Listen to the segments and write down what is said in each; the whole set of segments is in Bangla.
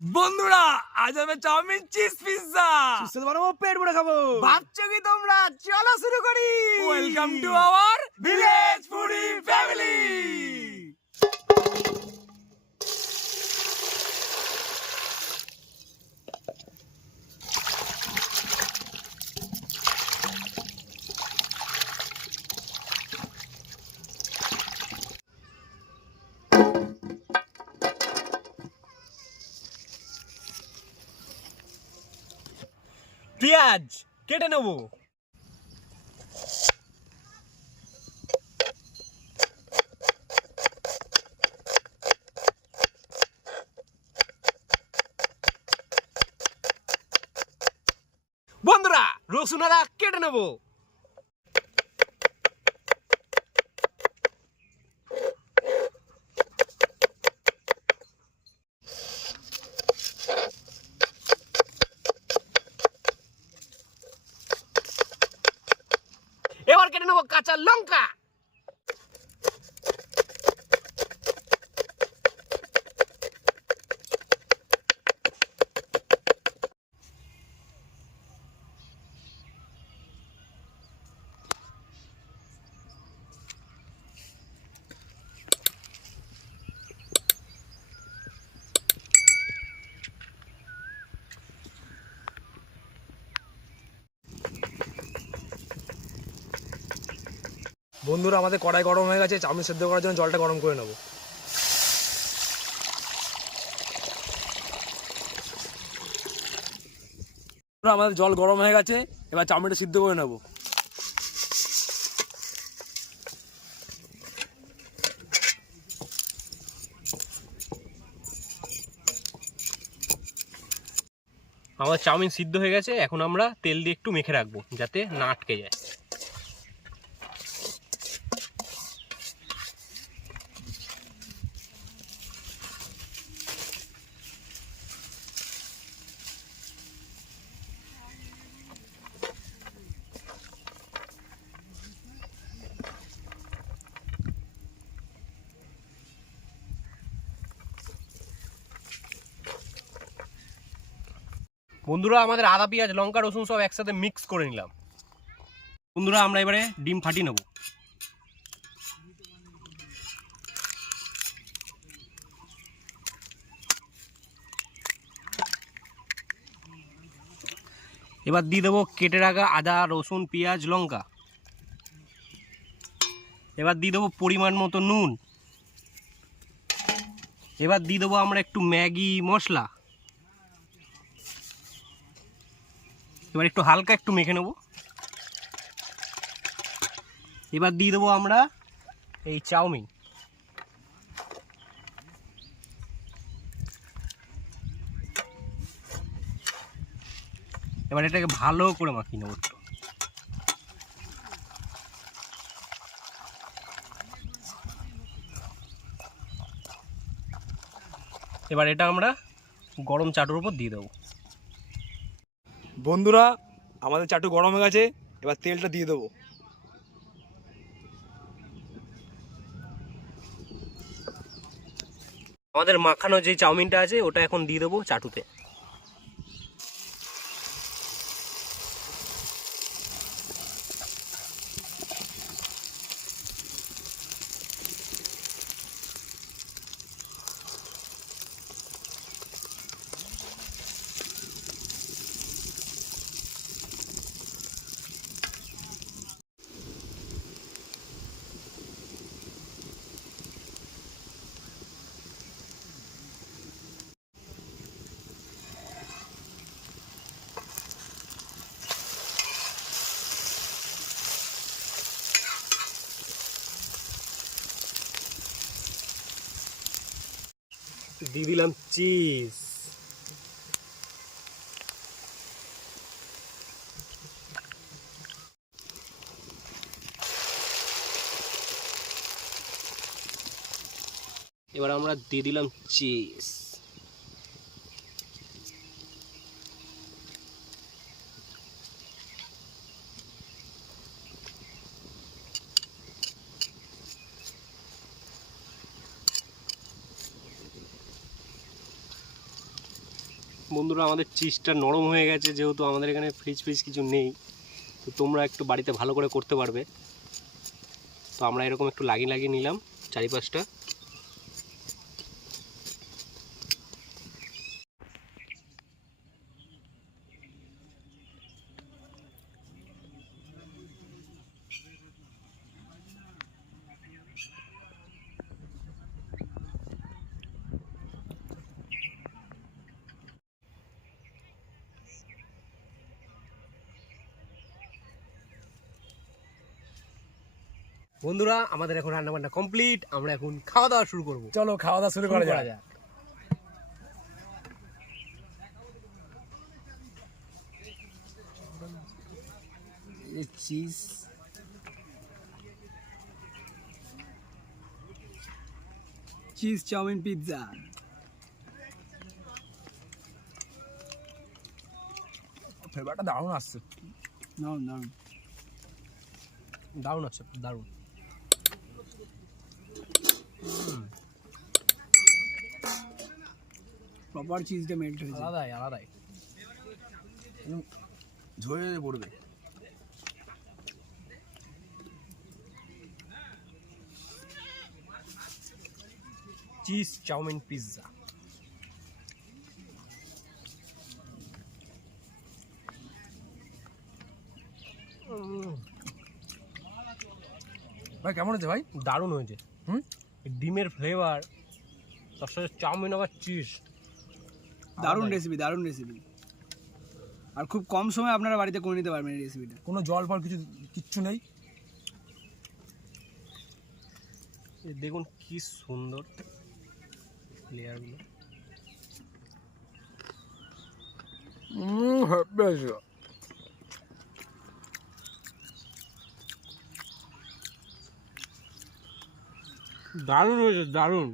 বন্ধুরা আজ আমি চাউমিন চিজ পিৎজা সুস্থ বানাবো, পেট ভরে খাবো। ভাবছো কি তোমরা? চলো শুরু করি। Welcome to our village foodie family. পেঁয়াজ কেটে নেবো। বন্ধুরা রসুন আদা কেটে নেবো। এবার কেটে নেবো কাঁচা লঙ্কা। বন্ধুরা আমাদের কড়াই গরম হয়ে গেছে, চাউমিন সেদ্ধ করার জন্য জলটা গরম করে নেব। আমাদের জল গরম হয়ে গেছে, এবার চাউমিনটা সিদ্ধ করে নেব। আমাদের চাউমিন সিদ্ধ হয়ে গেছে, এখন আমরা তেল দিয়ে একটু মেখে রাখবো যাতে না আটকে যায়। বন্ধুরা আমাদের আদা পেঁয়াজ লঙ্কা রসুন সব একসাথে মিক্স করে নিলাম। বন্ধুরা আমরা এবারে ডিম ফাটিয়ে নেব। এবার দিয়ে দেবো কেটে রাখা আদা রসুন পেঁয়াজ লঙ্কা। এবার দিয়ে দেবো পরিমাণ মতো নুন। এবার দিয়ে দেবো আমরা একটু ম্যাগি মশলা। এবার একটু হালকা একটু মেখে নেব। এবার দিয়ে দেবো আমরা এই চাউমিন। এবার এটাকে ভালো করে মাখিয়ে নেব একটু। এবার এটা আমরা গরম চাটুর উপর দিয়ে দেবো। বন্ধুরা আমাদের চাটু গরম হয়ে গেছে, এবার তেলটা দিয়ে দেবো। আমাদের মাখানো যে চাউমিনটা আছে ওটা এখন দিয়ে দেবো চাটুতে। দিয়ে দিলাম চিজ। এবার আমরা দিয়ে দিলাম চিজ। বন্ধুরা আমাদের চিজটা নরম হয়ে গেছে, যেহেতু আমাদের এখানে ফ্রিজ কিছু নেই, তো তোমরা একটু বাড়িতে ভালো করে করতে পারবে। তো আমরা এরকম একটু লাগিয়ে নিলাম চারিপাশটা। বন্ধুরা আমাদের এখন রান্না বান্না কমপ্লিট, আমরা এখন খাওয়া দাওয়া শুরু করব। চলো খাওয়া দাওয়া শুরু করা যাক। Cheese chowmein pizza. ফ্লেভারটা দারুণ আসছে, দারুণ দারুণ দারুণ আছে, দারুণ। প্রপার চিজটা মেল্ট হয়েছে, আলাদাই ঝরে পড়বে। Cheese chowmein pizza. ভাই কেমন হয়েছে ভাই? দারুণ হয়েছে। ডিমের ফ্লেভার, তার সাথে চাউমিন আবার চিজ, দারুণ রেসিপি, দারুণ রেসিপি। আর খুব কম সময় আপনারা বাড়িতে করে নিতে পারবেন এই রেসিপিটা। কোনো জল ফল কিচ্ছু নেই। দেখুন কি সুন্দর লেয়ারগুলো। দারুণ হয়েছে, দারুণ।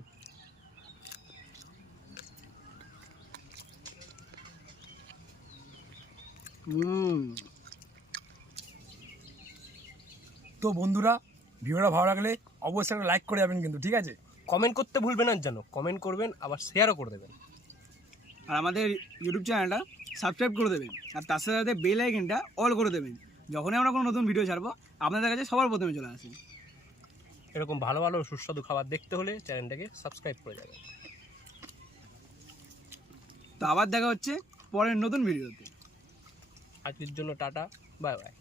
তো বন্ধুরা ভিডিওটা ভালো লাগলে অবশ্যই একটা লাইক করে যাবেন কিন্তু, ঠিক আছে? কমেন্ট করতে ভুলবেন না যেন, কমেন্ট করবেন, আবার শেয়ারও করে দেবেন। আর আমাদের ইউটিউব চ্যানেলটা সাবস্ক্রাইব করে দেবেন, আর তার সাথে সাথে বেল আইকনটা অল করে দেবেন। যখনই আমরা কোনো নতুন ভিডিও ছাড়বো আপনাদের কাছে সবার প্রথমে চলে আসে। এরকম ভালো ভালো সুস্বাদু খাবার দেখতে হলে চ্যানেলটাকে সাবস্ক্রাইব করে যাবেন। তো আবার দেখা হচ্ছে পরের নতুন ভিডিওতে। আজকের জন্য টাটা, বাই বাই।